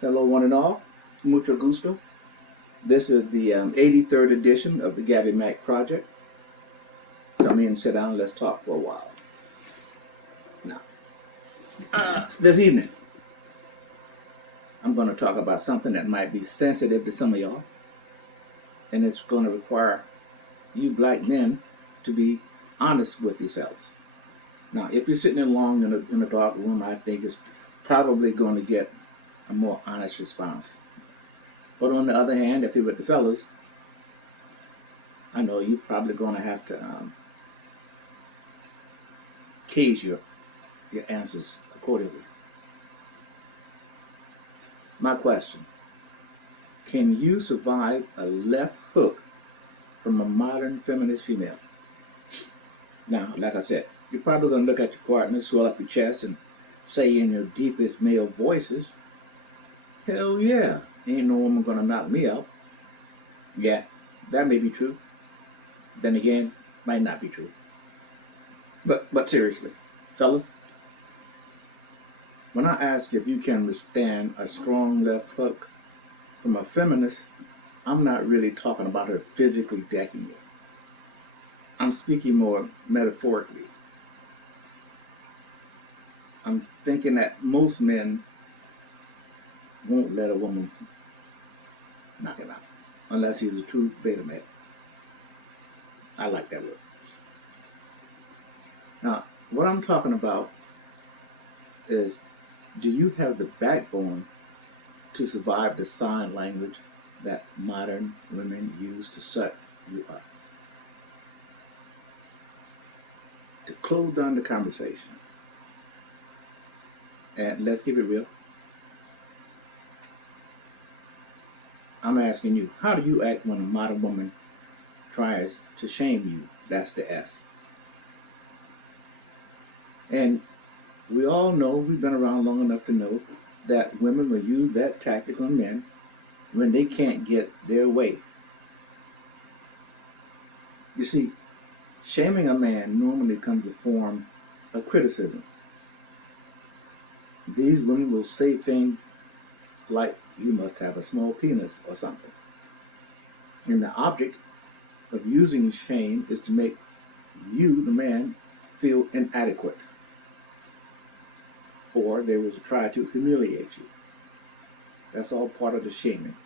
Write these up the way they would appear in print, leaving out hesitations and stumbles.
Hello, one and all. Mucho gusto. This is the 83rd edition of the Gabby Mac Project. Come in, sit down, let's talk for a while. Now, this evening, I'm going to talk about something that might be sensitive to some of y'all, and it's going to require you black men to be honest with yourselves. Now, if you're sitting alone in a dark room, I think it's probably going to get a more honest response. But on the other hand, if you're with the fellas, I know you're probably going to have to case your answers accordingly. My question, can you survive a left hook from a modern feminist female? Now, like I said, you're probably going to look at your partner, swell up your chest, and say in your deepest male voices, hell yeah, ain't no woman going to knock me out. Yeah, that may be true. Then again, might not be true. But seriously, fellas, when I ask if you can withstand a strong left hook from a feminist, I'm not really talking about her physically decking you. I'm speaking more metaphorically. I'm thinking that most men won't let a woman knock him out unless he's a true beta male. I like that word. Now, what I'm talking about is, do you have the backbone to survive the sign language that modern women use to shut you up? To close down the conversation, and let's keep it real, I'm asking you, how do you act when a modern woman tries to shame you? That's the S. And we all know, we've been around long enough to know that women will use that tactic on men when they can't get their way. You see, shaming a man normally comes in the form of criticism. These women will say things like, you must have a small penis or something. And the object of using shame is to make you, the man, feel inadequate. Or they will try to humiliate you. That's all part of the shaming.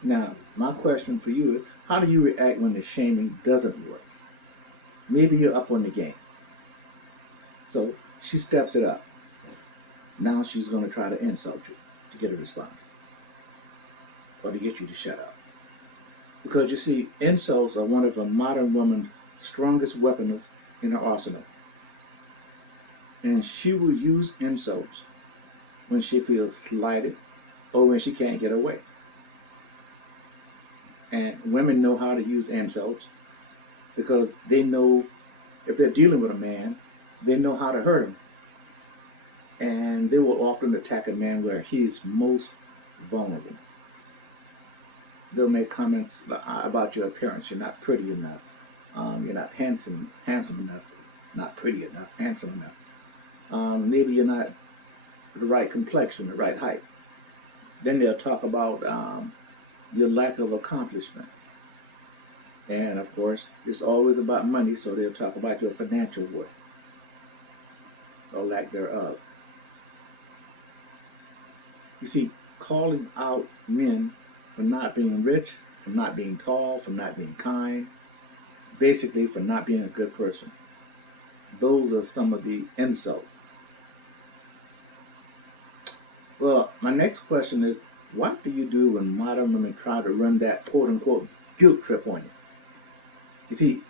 Now, my question for you is, how do you react when the shaming doesn't work? Maybe you're up on the game. So she steps it up. Now she's going to try to insult you to get a response, or to get you to shut up. Because you see, insults are one of a modern woman's strongest weapons in her arsenal. And she will use insults when she feels slighted or when she can't get away. And women know how to use insults because they know if they're dealing with a man, they know how to hurt him. And they will often attack a man where he's most vulnerable. They'll make comments about your appearance. You're not pretty enough. You're not handsome enough. Not pretty enough, handsome enough. Maybe you're not the right complexion, the right height. Then they'll talk about your lack of accomplishments. And of course, it's always about money, so they'll talk about your financial worth, or lack thereof. You see, calling out men for not being rich, for not being tall, for not being kind, basically for not being a good person. Those are some of the insults. Well, my next question is, what do you do when modern women try to run that quote-unquote guilt trip on you? You see,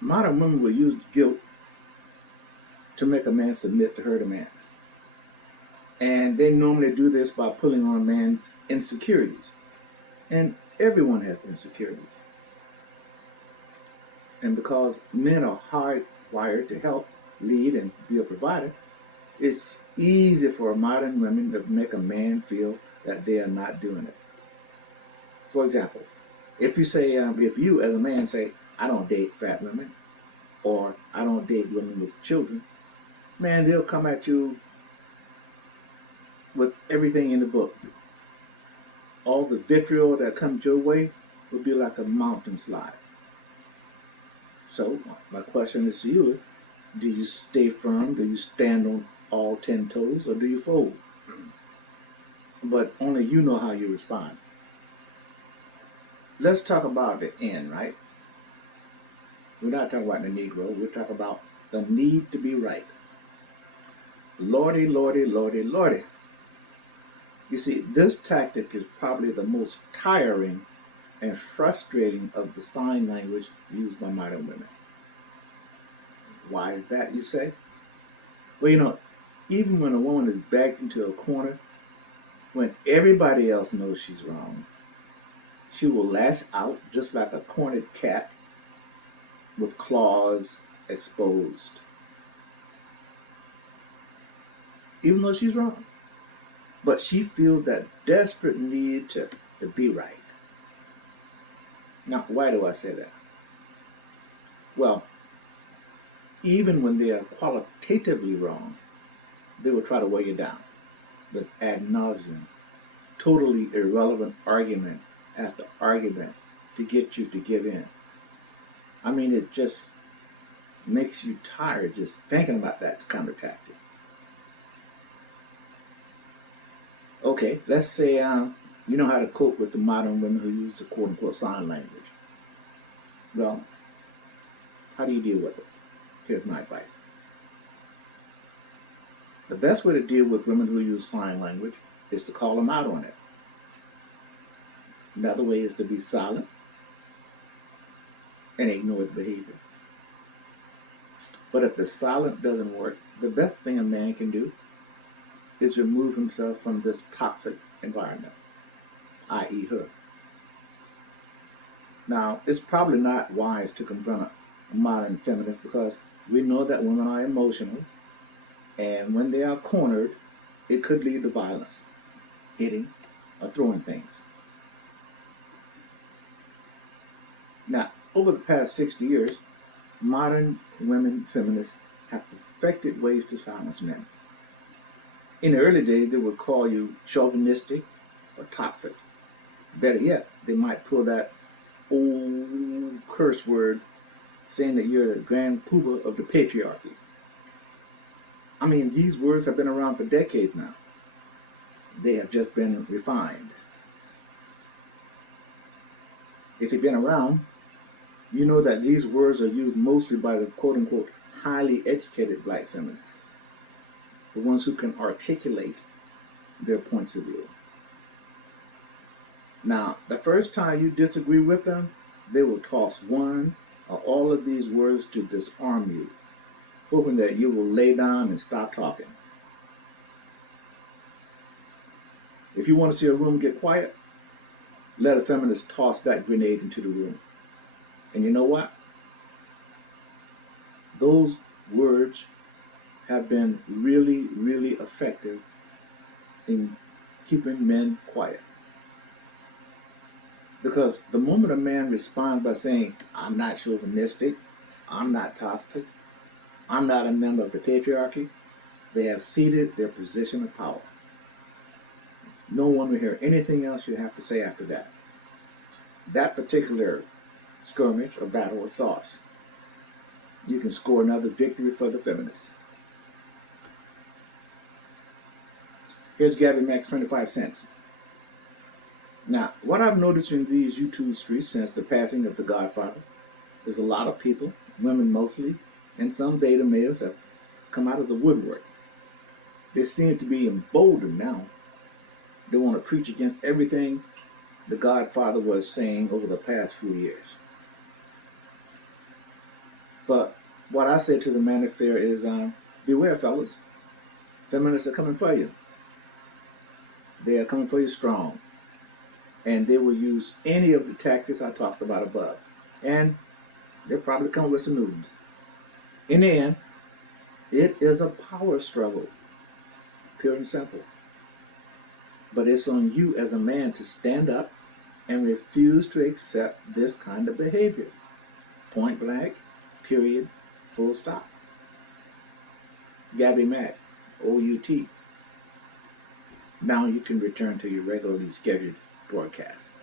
modern women will use guilt to make a man submit to her demand. And they normally do this by pulling on a man's insecurities. And everyone has insecurities. And because men are hardwired to help, lead, and be a provider, it's easy for modern women to make a man feel that they are not doing it. For example, if you say, if you as a man say, I don't date fat women, or I don't date women with children, man, they'll come at you with everything in the book. All the vitriol that comes your way will be like a mountain slide. So my question is to you: do you stay firm? Do you stand on all 10 toes, or do you fold? But only you know how you respond. Let's talk about the end, right? We're not talking about the Negro. We're talking about the need to be right. Lordy, lordy, lordy, lordy. You see, this tactic is probably the most tiring and frustrating of the sign language used by modern women. Why is that, you say? Well, even when a woman is backed into a corner, when everybody else knows she's wrong, she will lash out just like a cornered cat with claws exposed. Even though she's wrong. But she feels that desperate need to be right. Now, why do I say that? Well, even when they are qualitatively wrong, they will try to weigh you down with ad nauseum, totally irrelevant argument after argument to get you to give in. I mean, it just makes you tired just thinking about that kind of tactic. Okay, let's say you know how to cope with the modern women who use the quote-unquote sign language. Well, how do you deal with it? Here's my advice. The best way to deal with women who use sign language is to call them out on it. Another way is to be silent and ignore the behavior. But if the silent doesn't work, the best thing a man can do is remove himself from this toxic environment, i.e. her. Now, it's probably not wise to confront a modern feminist because we know that women are emotional, and when they are cornered, it could lead to violence, hitting, or throwing things. Now, over the past 60 years, modern women feminists have perfected ways to silence men. In the early days, they would call you chauvinistic or toxic. Better yet, they might pull that old curse word saying that you're the grand poobah of the patriarchy. I mean, these words have been around for decades now. They have just been refined. If you've been around, you know that these words are used mostly by the quote-unquote highly educated black feminists. The ones who can articulate their points of view. Now, the first time you disagree with them, they will toss one or all of these words to disarm you, hoping that you will lay down and stop talking. If you want to see a room get quiet, let a feminist toss that grenade into the room. And you know what? Those words have been really, really effective in keeping men quiet. Because the moment a man responds by saying, I'm not chauvinistic, I'm not toxic, I'm not a member of the patriarchy, they have ceded their position of power. No one will hear anything else you have to say after that. That particular skirmish or battle is lost. You can score another victory for the feminists. Here's Gabby Max 25 cents. Now, what I've noticed in these YouTube streets since the passing of the Godfather is a lot of people, women mostly, and some beta males have come out of the woodwork. They seem to be emboldened now. They want to preach against everything the Godfather was saying over the past few years. But what I say to the man affair is, beware, fellas. Feminists are coming for you. They are coming for you strong. And they will use any of the tactics I talked about above. And they'll probably come with some new ones. In the end, it is a power struggle. Pure and simple. But it's on you as a man to stand up and refuse to accept this kind of behavior. Point blank, period, full stop. Gabby Mack, OUT. Now you can return to your regularly scheduled broadcast.